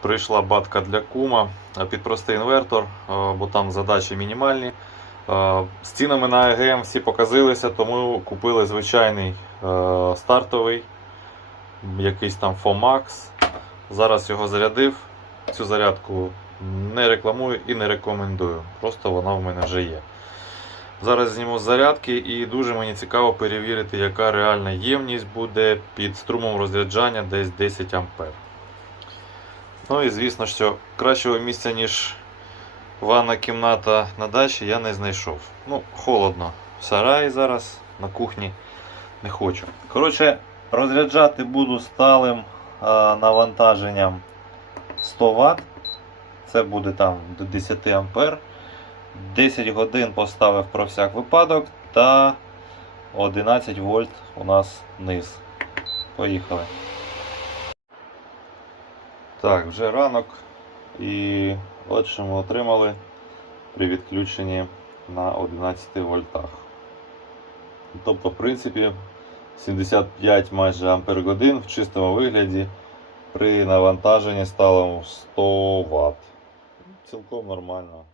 Прийшла батка для кума е, під простий інвертор, е, бо там задачі мінімальні. Е, З цінами на АГМ всі показилися, тому купили звичайний стартовий, якийсь там FOMAX. Зараз його зарядив. Цю зарядку не рекламую і не рекомендую. Просто вона в мене вже є. Зараз зніму з зарядки і дуже мені цікаво перевірити, яка реальна ємність буде під струмом розряджання десь 10 А. Ну і звісно, що кращого місця, ніж ванна кімната на дачі, я не знайшов. Ну, холодно. В сараї зараз на кухні не хочу. Коротше, розряджати буду сталим а, навантаженням 100 Вт. Це буде там до 10 ампер. 10 годин поставив про всяк випадок та 11 вольт у нас низ. Поїхали. Так, вже ранок і от що ми отримали при відключенні на 11 вольтах. Тобто, в принципі, 75 майже ампер годин в чистому вигляді при навантаженні стало 100 Вт. Цілком нормально.